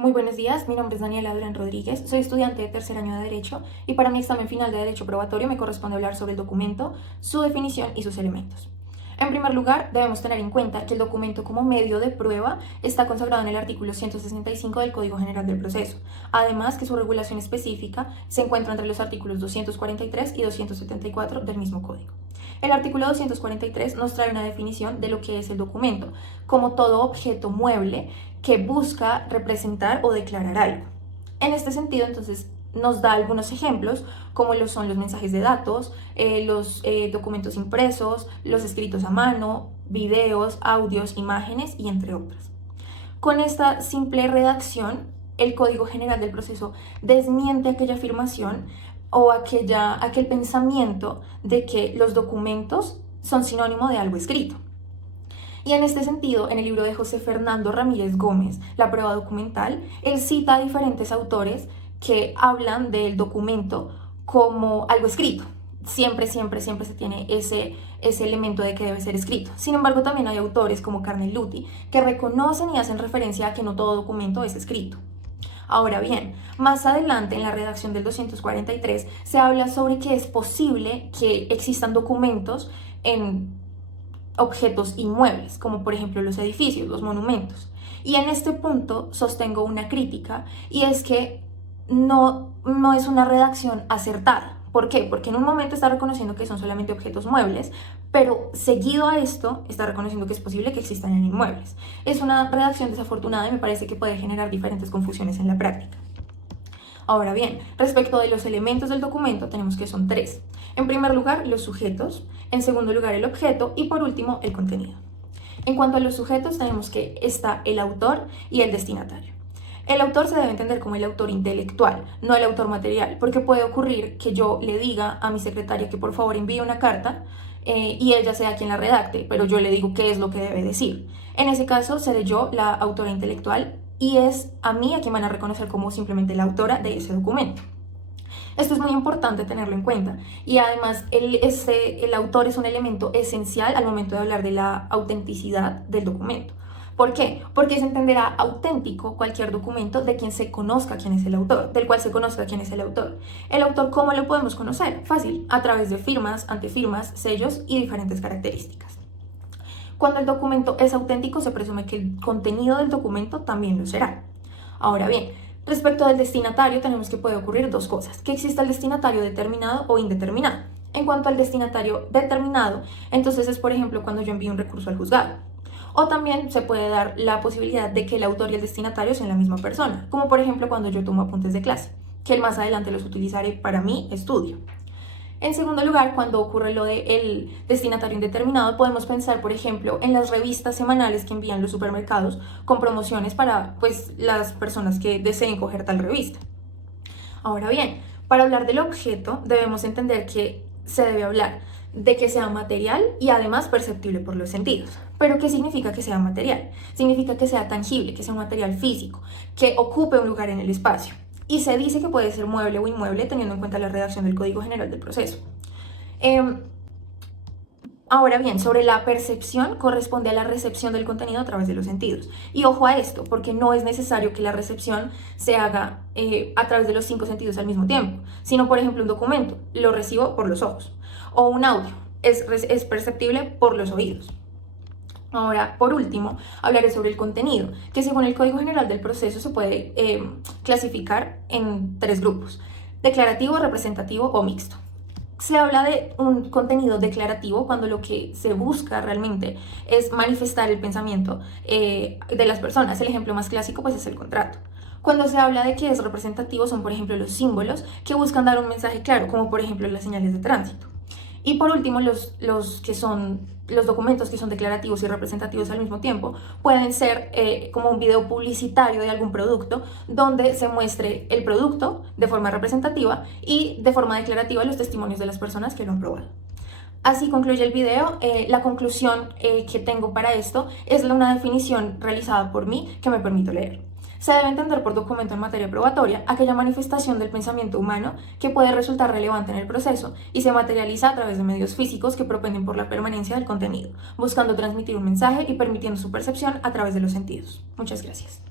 Muy buenos días, mi nombre es Daniela Durán Rodríguez, soy estudiante de tercer año de Derecho y para mi examen final de Derecho Probatorio me corresponde hablar sobre el documento, su definición y sus elementos. En primer lugar, debemos tener en cuenta que el documento como medio de prueba está consagrado en el artículo 165 del Código General del Proceso, además que su regulación específica se encuentra entre los artículos 243 y 274 del mismo Código. El artículo 243 nos trae una definición de lo que es el documento, como todo objeto mueble que busca representar o declarar algo. En este sentido, entonces, nos da algunos ejemplos, como lo son los mensajes de datos, los documentos impresos, los escritos a mano, videos, audios, imágenes y entre otros. Con esta simple redacción, el Código General del Proceso desmiente aquella afirmación o aquel pensamiento de que los documentos son sinónimo de algo escrito. Y en este sentido, en el libro de José Fernando Ramírez Gómez, La prueba documental, él cita a diferentes autores que hablan del documento como algo escrito. Siempre se tiene ese elemento de que debe ser escrito. Sin embargo, también hay autores como Carneluti que reconocen y hacen referencia a que no todo documento es escrito. Ahora bien, más adelante en la redacción del 243 se habla sobre que es posible que existan documentos en objetos inmuebles, como por ejemplo los edificios, los monumentos. Y en este punto sostengo una crítica, y es que no es una redacción acertada. ¿Por qué? Porque en un momento está reconociendo que son solamente objetos muebles, pero seguido a esto está reconociendo que es posible que existan en inmuebles. Es una redacción desafortunada y me parece que puede generar diferentes confusiones en la práctica. Ahora bien, respecto de los elementos del documento, tenemos que son tres. En primer lugar, los sujetos, en segundo lugar, el objeto y por último, el contenido. En cuanto a los sujetos, tenemos que está el autor y el destinatario. El autor se debe entender como el autor intelectual, no el autor material, porque puede ocurrir que yo le diga a mi secretaria que por favor envíe una carta y ella sea quien la redacte, pero yo le digo qué es lo que debe decir. En ese caso, seré yo la autora intelectual y es a mí a quien van a reconocer como simplemente la autora de ese documento. Esto es muy importante tenerlo en cuenta y además el autor es un elemento esencial al momento de hablar de la autenticidad del documento. ¿Por qué? Porque se entenderá auténtico cualquier documento de quien se conozca quién es el autor, del cual se conozca quién es el autor. El autor, ¿cómo lo podemos conocer? Fácil, a través de firmas, antefirmas, sellos y diferentes características. Cuando el documento es auténtico, se presume que el contenido del documento también lo será. Ahora bien, respecto del destinatario, tenemos que puede ocurrir dos cosas: que exista el destinatario determinado o indeterminado. En cuanto al destinatario determinado, entonces es, por ejemplo, cuando yo envío un recurso al juzgado. O también se puede dar la posibilidad de que el autor y el destinatario sean la misma persona, como por ejemplo cuando yo tomo apuntes de clase, que más adelante los utilizaré para mi estudio. En segundo lugar, cuando ocurre lo del destinatario indeterminado, podemos pensar, por ejemplo, en las revistas semanales que envían los supermercados con promociones para las personas que deseen coger tal revista. Ahora bien, para hablar del objeto, debemos entender que se debe hablar de que sea material y además perceptible por los sentidos. ¿Pero qué significa que sea material? Significa que sea tangible, que sea un material físico, que ocupe un lugar en el espacio. Y se dice que puede ser mueble o inmueble teniendo en cuenta la redacción del Código General del Proceso. Ahora bien, sobre la percepción, corresponde a la recepción del contenido a través de los sentidos. Y ojo a esto, porque no es necesario que la recepción se haga a través de los 5 sentidos al mismo tiempo, sino, por ejemplo, un documento lo recibo por los ojos, o un audio es perceptible por los oídos. Ahora, por último, hablaré sobre el contenido, que según el Código General del Proceso se puede clasificar en 3 grupos: declarativo, representativo o mixto. Se habla de un contenido declarativo cuando lo que se busca realmente es manifestar el pensamiento de las personas. El ejemplo más clásico es el contrato. Cuando se habla de que es representativo son, por ejemplo, los símbolos que buscan dar un mensaje claro, como por ejemplo las señales de tránsito. Y por último, los documentos que son declarativos y representativos al mismo tiempo pueden ser como un video publicitario de algún producto donde se muestre el producto de forma representativa y de forma declarativa los testimonios de las personas que lo han probado. Así concluye el video. La conclusión que tengo para esto es una definición realizada por mí que me permito leer. Se debe entender por documento en materia probatoria aquella manifestación del pensamiento humano que puede resultar relevante en el proceso y se materializa a través de medios físicos que propenden por la permanencia del contenido, buscando transmitir un mensaje y permitiendo su percepción a través de los sentidos. Muchas gracias.